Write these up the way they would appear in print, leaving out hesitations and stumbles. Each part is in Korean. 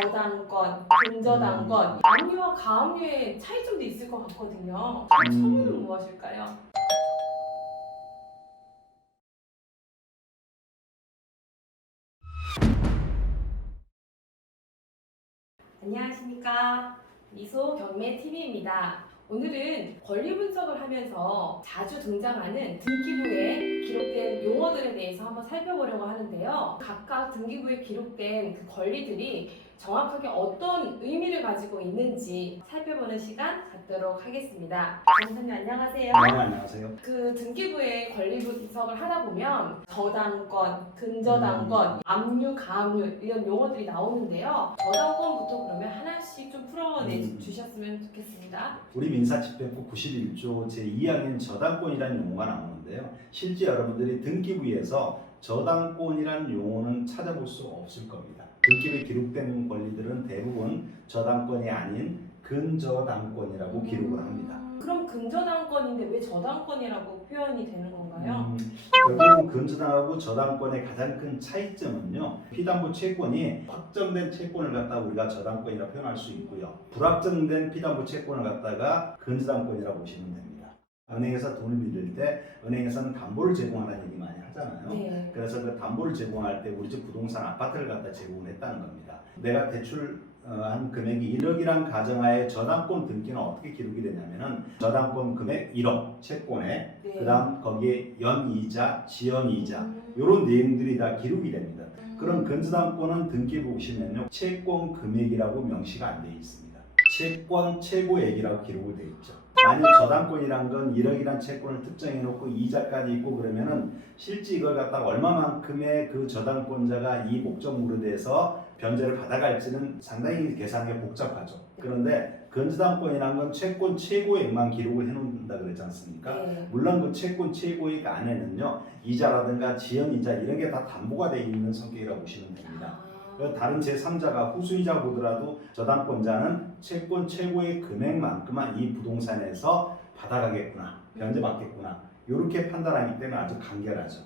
저당권, 근저당권, 압류와 가압류의 차이점도 있을 것 같거든요. 처분은 무엇일까요? 안녕하십니까. 미소 경매 TV입니다. 오늘은 권리 분석을 하면서 자주 등장하는 등기부에 기록된 용어들에 대해서 한번 살펴보려고 하는데요. 각각 등기부에 기록된 그 권리들이 정확하게 어떤 의미를 가지고 있는지 살펴보는 시간 갖도록 하겠습니다. 변호사님 안녕하세요. 네, 안녕하세요. 그 등기부의 권리 분석을 하다 보면 저당권, 근저당권, 압류, 가압류 이런 용어들이 나오는데요. 저당권부터 그러면 하나씩 좀 풀어내 주셨으면 좋겠습니다. 우리 민사집행법 91조 제2항엔 저당권이라는 용어가 나오는데요. 실제 여러분들이 등기부에서 저당권이라는 용어는 찾아볼 수 없을 겁니다. 등기부에 기록된 권리들은 대부분 저당권이 아닌 근저당권이라고 기록을 합니다. 그럼 근저당권인데 왜 저당권이라고 표현이 되는 건가요? 결국은 근저당하고 저당권의 가장 큰 차이점은요. 피담보 채권이 확정된 채권을 갖다가 우리가 저당권이라고 표현할 수 있고요. 불확정된 피담보 채권을 갖다가 근저당권이라고 보시면 됩니다. 은행에서 돈을 빌릴 때 은행에서는 담보를 제공하라는 얘기 많이 하잖아요. 네. 그래서 그 담보를 제공할 때 우리 집 부동산 아파트를 갖다 제공을 했다는 겁니다. 내가 대출한 금액이 1억이란 가정하에 저당권 등기는 어떻게 기록이 되냐면은 저당권 금액 1억 채권에 네. 그다음 거기에 연이자, 지연이자 이런 내용들이 다 기록이 됩니다. 그럼 근저당권은 등기에 보시면요 채권 금액이라고 명시가 안 되어 있습니다. 채권 최고액이라고 기록을 되어 있죠. 만약 저당권이란 건 1억이란 채권을 특정해 놓고 이자까지 있고 그러면은 실제 이걸 갖다가 얼마만큼의 그 저당권자가 이 목적물에 대해서 변제를 받아갈지는 상당히 계산이 복잡하죠. 그런데 근저당권이란 건 채권 최고액만 기록을 해놓는다 그랬지 않습니까? 네. 물론 그 채권 최고액 안에는요 이자라든가 지연이자 이런 게 다 담보가 되어 있는 성격이라고 보시면 됩니다. 다른 제3자가 후수이자 보더라도 저당권자는 채권 최고의 금액만큼만 이 부동산에서 받아가겠구나, 변제받겠구나 이렇게 판단하기 때문에 아주 간결하죠.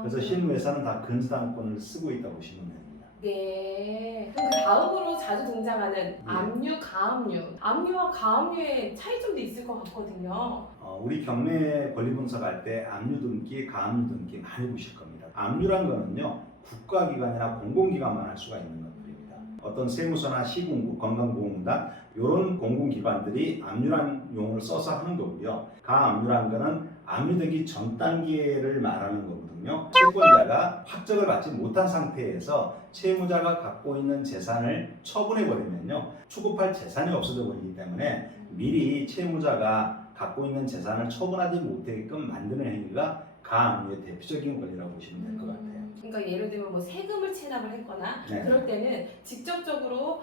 그래서 실무에서는 다 근저당권을 쓰고 있다고 보시면 됩니다. 네. 그럼 그 다음으로 자주 등장하는 압류, 가압류. 압류와 가압류의 차이점도 있을 것 같거든요. 우리 경매 권리 분석할 때 압류 등기, 가압류 등기 많이 보실 겁니다. 압류란 거는요. 국가기관이나 공공기관만 할 수가 있는 것들입니다. 어떤 세무서나 시군구, 건강보험공단 이런 공공기관들이 압류란 용어를 써서 하는 거고요. 가압류란 거는 압류되기 전 단계를 말하는 거거든요. 채권자가 확정을 받지 못한 상태에서 채무자가 갖고 있는 재산을 처분해버리면요. 취급할 재산이 없어져 버리기 때문에 미리 채무자가 갖고 있는 재산을 처분하지 못하게끔 만드는 행위가 가압류의 대표적인 권리라고 보시면 될 것 같아요. 그러니까 예를 들면 뭐 세금을 체납을 했거나 네. 그럴 때는 직접적으로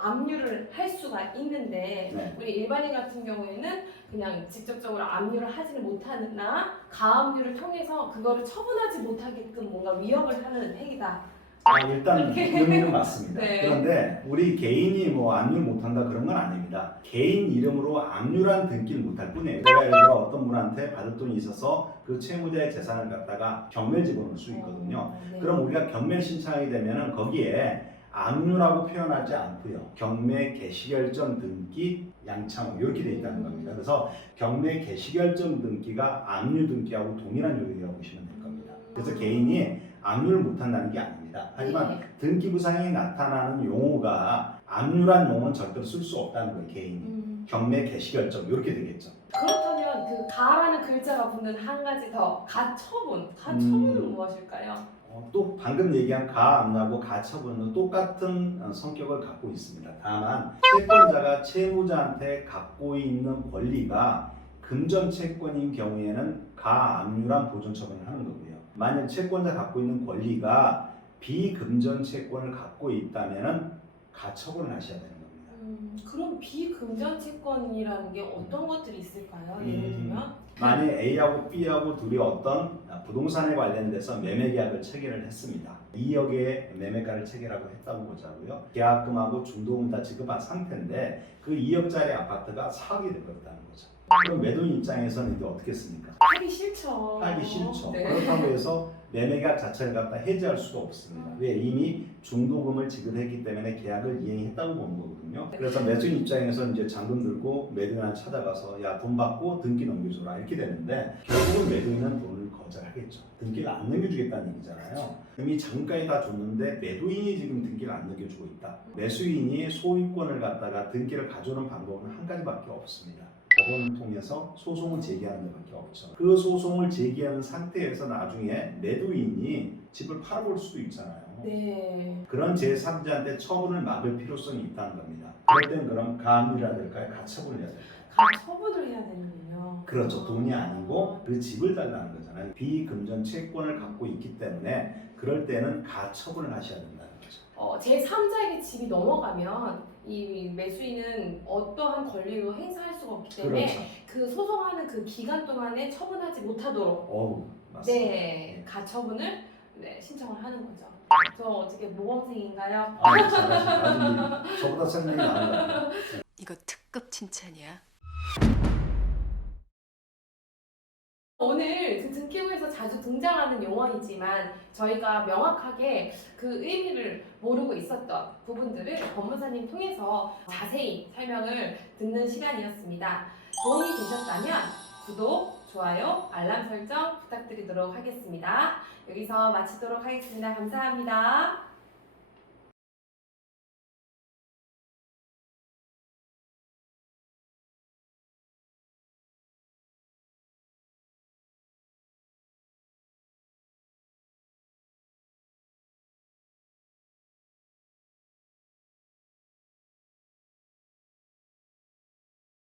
압류를 할 수가 있는데 네. 우리 일반인 같은 경우에는 그냥 직접적으로 압류를 하지는 못하나 가압류를 통해서 그거를 처분하지 못하게끔 뭔가 위협을 하는 행위다. 일단 의미는 맞습니다. 네. 그런데 우리 개인이 뭐 압류 못한다 그런 건 아닙니다. 개인 이름으로 압류란 등기를 못할 뿐이에요. 내가 예를 들어 어떤 분한테 받을 돈이 있어서 그 채무자의 재산을 갖다가 경매를 집어넣을 수 있거든요. 네. 그럼 우리가 경매를 신청하게 되면은 거기에 압류라고 표현하지 않고요. 경매 개시결정 등기 양창호 이렇게 돼 있다는 겁니다. 그래서 경매 개시결정 등기가 압류 등기하고 동일한 요소라고 보시면 될 겁니다. 그래서 개인이 압류를 못한다는 게 아닙니다. 하지만 등기부상에 나타나는 용어가 압류란 용어는 절대로 쓸 수 없다는 거예요. 개인이. 경매 개시결정 이렇게 되겠죠. 그렇다면 그 가라는 글자가 붙는 한 가지 더 가처분. 가처분은 무엇일까요? 또 방금 얘기한 가압류하고 가처분은 똑같은 성격을 갖고 있습니다. 다만 채권자가 채무자한테 갖고 있는 권리가 금전 채권인 경우에는 가압류란 보존 처분을 하는 거고요. 만약 채권자 갖고 있는 권리가 비금전 채권을 갖고 있다면 가처분을 하셔야 되는 겁니다. 그럼 비금전 채권이라는 게 어떤 것들이 있을까요? 예를 들면 만약 A하고 B하고 둘이 어떤 부동산에 관련돼서 매매 계약을 체결을 했습니다. 2억의 매매가를 체결하고 했다고 보자고요. 계약금하고 중도금 다 지급한 상태인데 그 2억짜리 아파트가 4억이 되었다는 거죠. 그럼 매도인 입장에서는 이제 어떻게 씁니까? 하기 싫죠. 하기 싫죠. 네. 그렇다고 해서 매매계약 자체를 갖다 해지할 수가 없습니다. 왜? 이미 중도금을 지급했기 때문에 계약을 이행했다고 보는 거거든요. 그래서 매수인 입장에서는 이제 잔금 들고 매도인한테 찾아가서 야, 돈 받고 등기 넘겨줘라 이렇게 되는데 결국은 매도인은 돈을 거절하겠죠. 등기를 안 넘겨주겠다는 얘기잖아요. 이미 잔금까지 다 줬는데 매도인이 지금 등기를 안 넘겨주고 있다. 매수인이 소유권을 갖다가 등기를 가져오는 방법은 한 가지밖에 없습니다. 법원을 통해서 소송을 제기하는 것밖에 없죠. 그 소송을 제기하는 상태에서 나중에 매도인이 집을 팔아볼 수도 있잖아요. 네. 그런 제3자한테 처분을 막을 필요성이 있다는 겁니다. 그럴 때는 그럼 가압류를 해야 될까요? 가처분을 해야 될까요? 처분을 해야 되는군요. 그렇죠. 돈이 아니고 그 집을 달라는 거잖아요. 비금전 채권을 갖고 있기 때문에 그럴 때는 가처분을 하셔야 된다는 거죠. 제3자에게 집이 넘어가면 이 매수인은 어떠한 권리도 행사할 수가 없기 때문에 그렇죠. 그 소송하는 그 기간 동안에 처분하지 못하도록 맞습니다. 네, 가처분을 신청을 하는 거죠. 저 어떻게 모범생인가요? 잘하시네. 저보다 설명이 나은 것 같아요. 이거 특급 칭찬이야. 오늘 등기부에서 자주 등장하는 용어이지만 저희가 명확하게 그 의미를 모르고 있었던 부분들을 법무사님 통해서 자세히 설명을 듣는 시간이었습니다. 도움이 되셨다면 구독, 좋아요, 알람 설정 부탁드리도록 하겠습니다. 여기서 마치도록 하겠습니다. 감사합니다.